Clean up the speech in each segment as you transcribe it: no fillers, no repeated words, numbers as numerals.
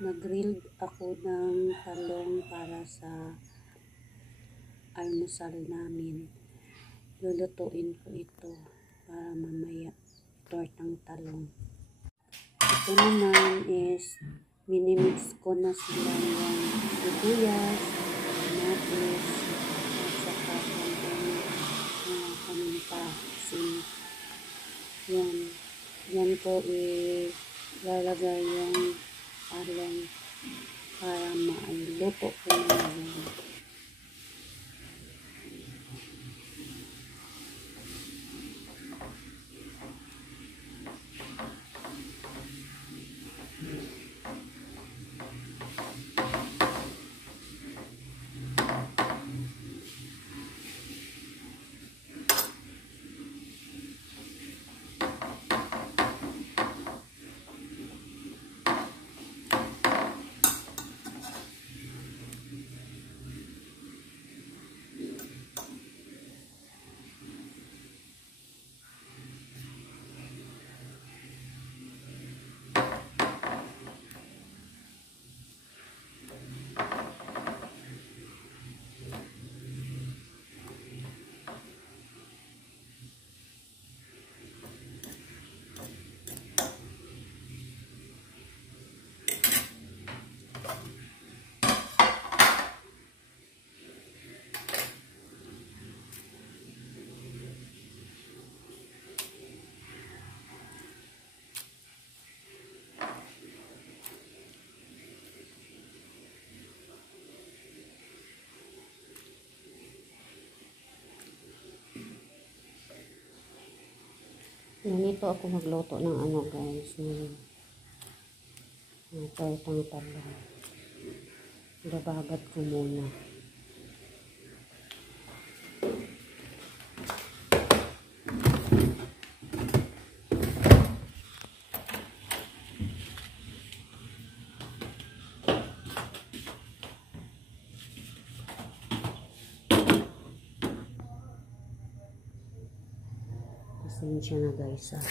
Nag-grilled ako ng talong para sa almusal namin. Lulutuin ko ito para mamaya tortang talong. Ito naman is minimix ko na sila yung sibuyas, kamatis, at saka paminta. Yan ko ilalagay yung talong para mailuto ko na yan. Ganito ako magluto ng ano guys, ng tortang talong. Bababad ko muna. Pasensya na guys ah.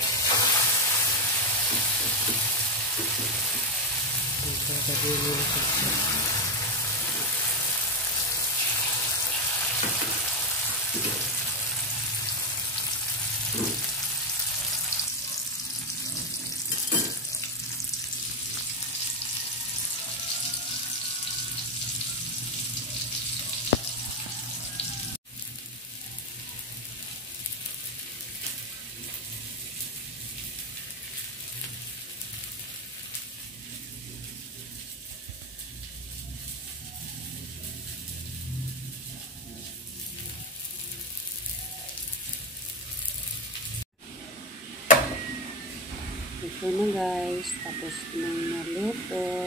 Ito na guys, tapos nang naluto.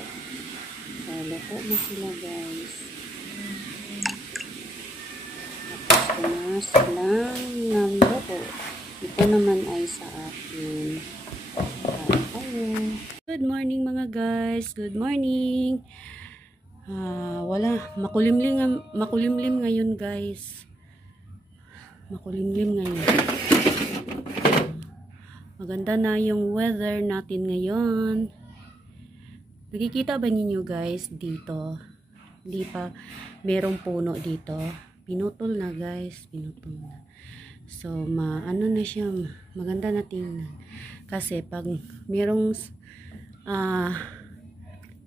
So, luto na sila guys. Tapos ko na silang naluto. Ito naman ay sa akin. Good morning mga guys. Good morning. Wala, makulimlim ngayon guys. Makulimlim ngayon. Maganda na yung weather natin ngayon. Nakikita ba ninyo guys dito? Hindi pa merong puno dito. Pinutol na guys, pinutol na. So ano na siya, maganda na tingnan. Kasi pag merong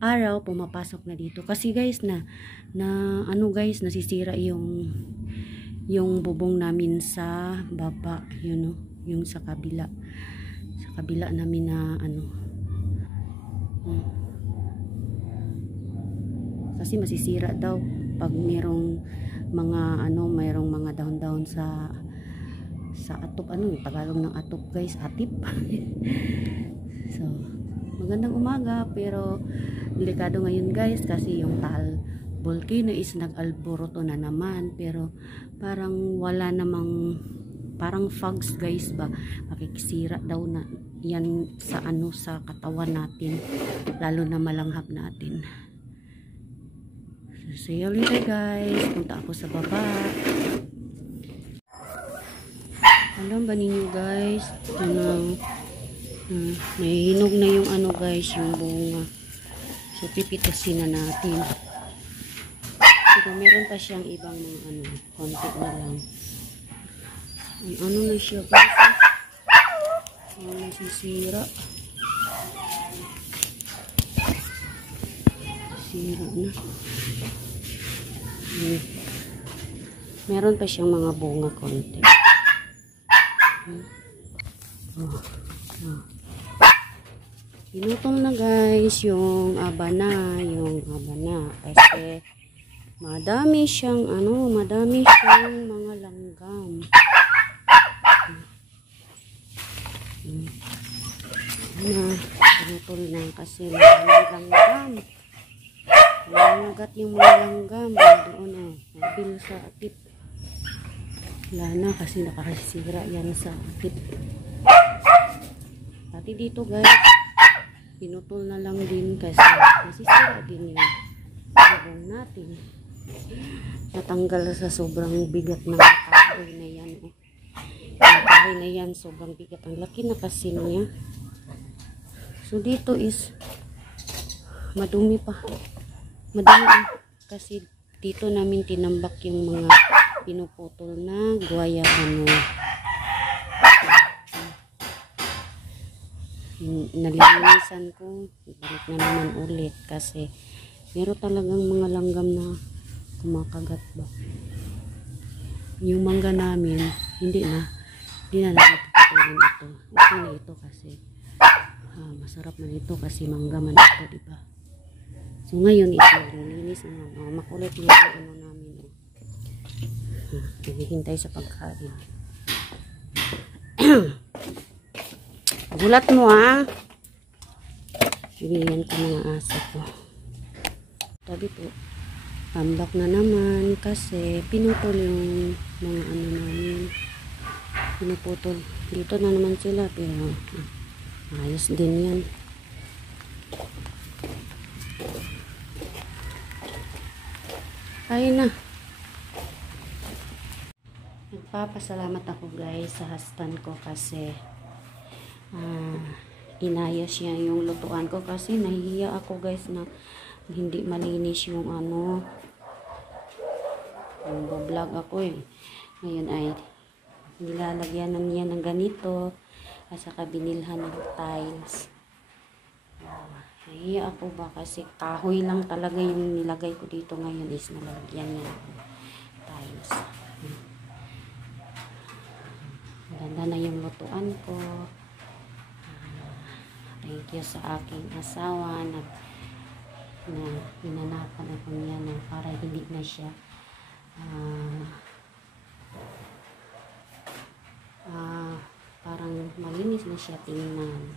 araw pumapasok na dito. Kasi guys ano guys, nasisira yung bubong namin sa baba, yung sa kabila. Kabila namin na kasi masisira daw pag mayroong mga dahon-dahon sa atop, Tagalog ng atop guys, atip. So magandang umaga, pero delikado ngayon guys kasi yung Taal volcano is nag-alboroto na naman, pero parang wala namang, parang fogs guys ba, makikisira daw na yan sa sa katawan natin, lalo na malanghap natin. So see you later guys. Punta ako sa baba. Alam ba ninyo guys, Nahihinog na yung ano guys, yung bunga. So pipitasin na natin. Pero meron pa siyang ibang mga ano, konti na lang. Ano na siya guys? Nasisira. Sira na. Meron pa siyang mga bunga konti. Pinutol na guys yung abana, kasi madami siyang mga langgam. Pinutol na kasi maraming langgam. Nangagat yung mga langgam doon mabil sa atip. Wala na kasi nakakasira yan sa atip. Pati dito guys, pinutol na lang din kasi nasisira din yung ibong natin. Natanggal sa sobrang bigat ng kahoy na yan. Yung kahoy na yan sobrang bigat. Ang laki na kasi niya. So dito is madumi pa. Kasi dito namin tinambak yung mga pinuputol na guayabano. Nalilinisan ko, balik na naman ulit kasi meron talagang mga langgam na kumakagat ba. Yung mangga namin hindi na namin puputulin ito. Okay na ito kasi masarap na ito kasi mangga man ito, diba? So ngayon ito nilinis na makulit yung ano namin. Naghihintay sa pagkain. Gulat mo bibigyan ko mga aso ko. Tabi po, tambak na naman kasi pinutol yung mga ano namin. Pinuputol. Dito na naman sila pero ayos din yan. Ayun na. Nagpapasalamat ako guys sa husband ko kasi inayos niya yung lutuan ko kasi nahihiya ako guys na hindi malinis yung ano, yung vlog ako ngayon ay nilalagyan na niya ng ganito at saka binilhan ng tiles. Nahihiya ako ba kasi kahoy lang talaga yung nilagay ko dito ngayon is nalagyan niya ng tiles. Ganda na yung lutuan ko. Thank you sa aking asawa na hinanapan ako niya na para hindi na siya parang malinis na siya tingnan.